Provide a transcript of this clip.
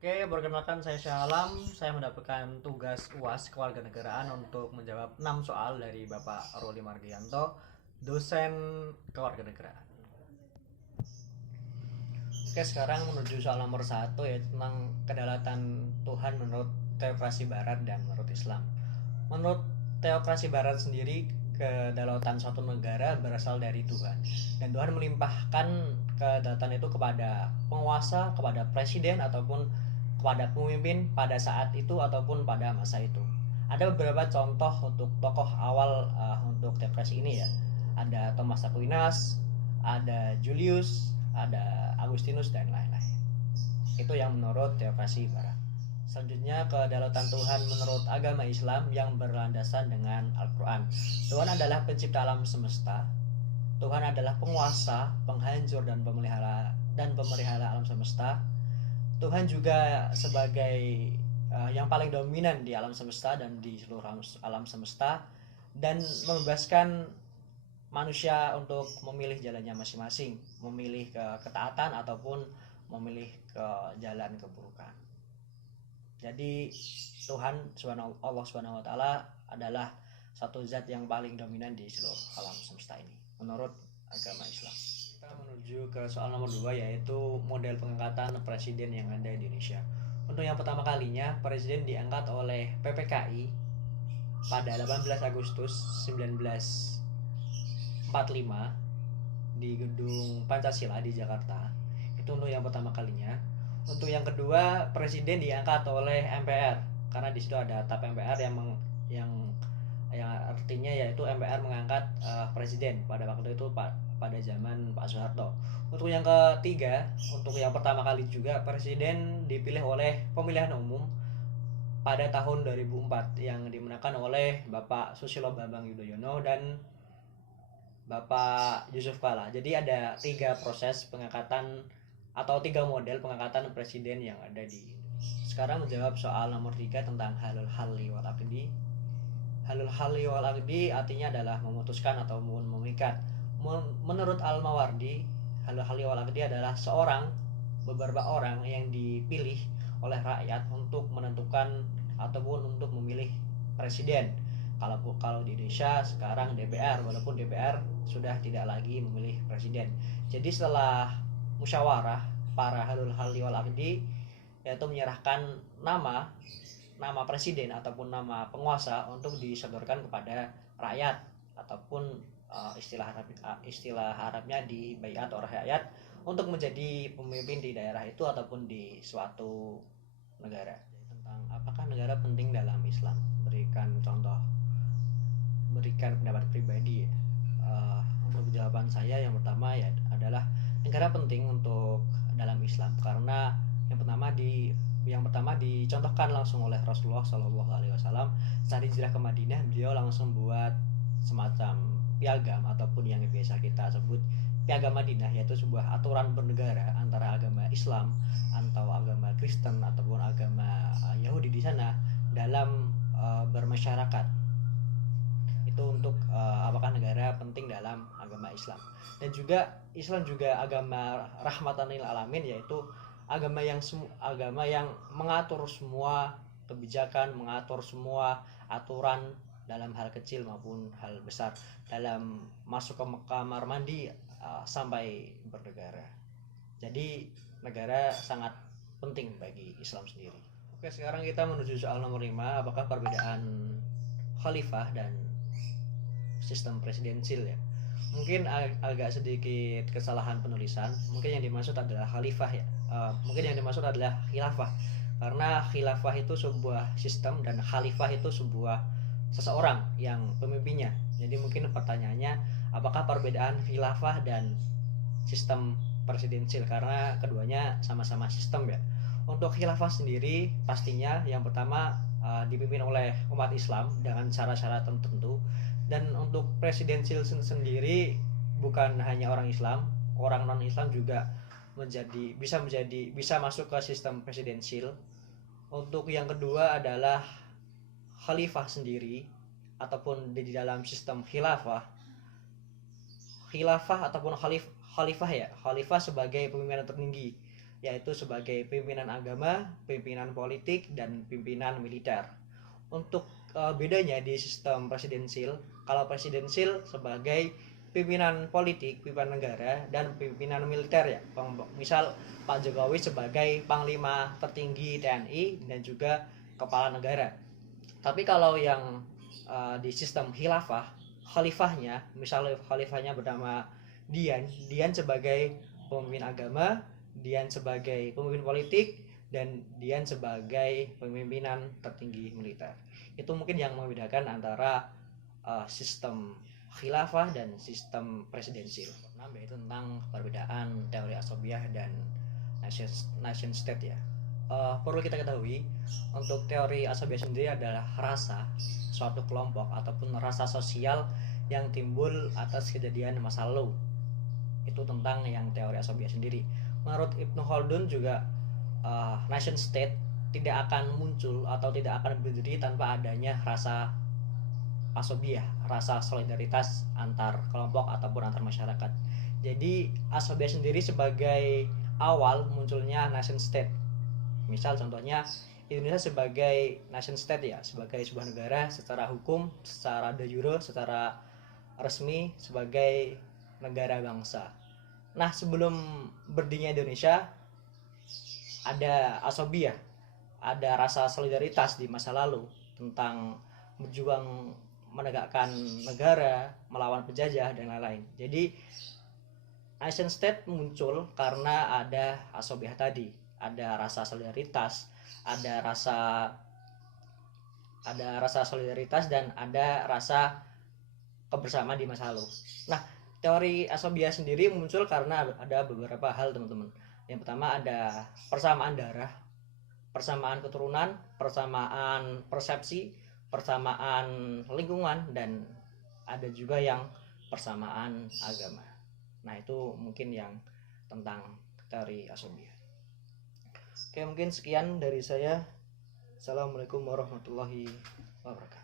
Oke, perkenalkan saya Syalam. Saya mendapatkan tugas UAS Kewarganegaraan untuk menjawab 6 soal dari Bapak Roli Margianto, dosen Kewarganegaraan. Oke, sekarang menuju soal nomor 1, yaitu tentang kedaulatan Tuhan menurut teokrasi Barat dan menurut Islam. Menurut teokrasi Barat sendiri, kedaulatan suatu negara berasal dari Tuhan, dan Tuhan melimpahkan kedaulatan itu kepada penguasa, kepada presiden ataupun kepada pemimpin pada saat itu ataupun pada masa itu. Ada beberapa contoh untuk tokoh awal untuk teokrasi ini ya. Ada Thomas Aquinas, ada Julius, ada Agustinus dan lain-lain. Itu yang menurut teokrasi Barat. Selanjutnya, kedaulatan Tuhan menurut agama Islam yang berlandasan dengan Al-Quran. Tuhan adalah pencipta alam semesta. Tuhan adalah penguasa, penghancur dan pemelihara alam semesta. Tuhan juga sebagai yang paling dominan di alam semesta dan di seluruh alam semesta, dan membebaskan manusia untuk memilih jalannya masing-masing, memilih ke ketaatan ataupun memilih ke jalan keburukan. Jadi Tuhan Allah Subhanahu wa taala adalah satu zat yang paling dominan di seluruh alam semesta ini menurut agama Islam. Kita menuju ke soal nomor 2, yaitu model pengangkatan presiden yang ada di Indonesia. Untuk yang pertama kalinya, presiden diangkat oleh PPKI pada 18 Agustus 1945 di Gedung Pancasila di Jakarta. Itu untuk yang pertama kalinya. Untuk yang kedua, presiden diangkat oleh MPR karena di situ ada tap MPR yang artinya yaitu MPR mengangkat presiden pada waktu itu pada zaman Pak Soeharto. Untuk yang ketiga, untuk yang pertama kali juga presiden dipilih oleh pemilihan umum pada tahun 2004 yang dimenangkan oleh Bapak Susilo Bambang Yudhoyono dan Bapak Yusuf Kala. Jadi ada 3 proses pengangkatan atau 3 model pengangkatan presiden yang ada di Indonesia. Sekarang menjawab soal nomor 3 tentang halul halli wal aqdi. Halul halli wal aqdi artinya adalah memutuskan atau memikat. Menurut Al-Mawardi, halul halli wal aqdi adalah beberapa orang yang dipilih oleh rakyat untuk menentukan ataupun untuk memilih presiden. Kalau di Indonesia sekarang DPR, walaupun DPR sudah tidak lagi memilih presiden. Jadi setelah musyawarah para halul halli wal aqdi, yaitu menyerahkan nama presiden ataupun nama penguasa untuk disodorkan kepada rakyat ataupun istilah Arabnya dibaiat oleh rakyat untuk menjadi pemimpin di daerah itu ataupun di suatu negara. Tentang apakah negara penting dalam Islam, berikan pendapat pribadi ya. Untuk jawaban saya yang pertama ya adalah negara penting untuk dalam Islam karena yang pertama dicontohkan langsung oleh Rasulullah Shallallahu Alaihi Wasallam saat hijrah ke Madinah. Beliau langsung buat semacam piagam ataupun yang biasa kita sebut piagam Madinah, yaitu sebuah aturan bernegara antara agama Islam atau agama Kristen ataupun agama Yahudi di sana dalam bermasyarakat. Itu untuk apakah negara penting dalam agama Islam. Dan juga Islam juga agama rahmatan lil alamin, yaitu agama yang mengatur semua kebijakan, mengatur semua aturan dalam hal kecil maupun hal besar, dalam masuk ke kamar mandi sampai bernegara. Jadi negara sangat penting bagi Islam sendiri. Oke, sekarang kita menuju soal nomor 5, apakah perbedaan khalifah dan sistem presidensil ya. Mungkin agak sedikit kesalahan penulisan. Mungkin yang dimaksud adalah khalifah ya. Mungkin yang dimaksud adalah khilafah. Karena khilafah itu sebuah sistem dan khalifah itu sebuah seseorang yang pemimpinnya. Jadi mungkin pertanyaannya, apakah perbedaan khilafah dan sistem presidensil, karena keduanya sama-sama sistem ya. Untuk khilafah sendiri pastinya yang pertama dipimpin oleh umat Islam dengan cara-cara tertentu. Dan untuk presidensil sendiri bukan hanya orang Islam, orang non Islam juga bisa masuk ke sistem presidensil. Untuk yang kedua adalah khalifah sendiri ataupun di dalam sistem khilafah ataupun khalifah ya. Khalifah sebagai pemimpinan tertinggi yaitu sebagai pimpinan agama, pimpinan politik, dan pimpinan militer. Untuk bedanya di sistem presidensil, kalau presidensil sebagai pimpinan politik, pimpinan negara, dan pimpinan militer ya. Misal Pak Jokowi sebagai panglima tertinggi TNI dan juga kepala negara. Tapi kalau yang di sistem khalifahnya, misalnya khalifahnya bernama Dian sebagai pemimpin agama, Dian sebagai pemimpin politik, dan Dian sebagai pemimpinan tertinggi militer. Itu mungkin yang membedakan antara sistem khilafah dan sistem presidensil. Yaitu tentang perbedaan teori asobiah dan nation state ya. Perlu kita ketahui, untuk teori asobiah sendiri adalah rasa suatu kelompok ataupun rasa sosial yang timbul atas kejadian masa lalu. Itu tentang yang teori asobiah sendiri. Menurut Ibnu Khaldun juga nation state tidak akan muncul atau tidak akan berdiri tanpa adanya rasa asobiah, rasa solidaritas antar kelompok ataupun antar masyarakat. Jadi asobiah sendiri sebagai awal munculnya nation state. Misal contohnya Indonesia sebagai nation state ya, sebagai sebuah negara secara hukum, secara de jure, secara resmi sebagai negara bangsa. Nah, sebelum berdirinya Indonesia ada asobiah, ada rasa solidaritas di masa lalu tentang berjuang menegakkan negara, melawan penjajah dan lain-lain. Jadi nation state muncul karena ada asobiah tadi, ada rasa solidaritas, ada rasa solidaritas dan ada rasa kebersamaan di masa lalu. Nah, teori asobiah sendiri muncul karena ada beberapa hal, teman-teman. Yang pertama ada persamaan darah, persamaan keturunan, persamaan persepsi, persamaan lingkungan, dan ada juga yang persamaan agama. Nah, itu mungkin yang tentang teori asobiah. Oke, mungkin sekian dari saya. Assalamualaikum warahmatullahi wabarakatuh.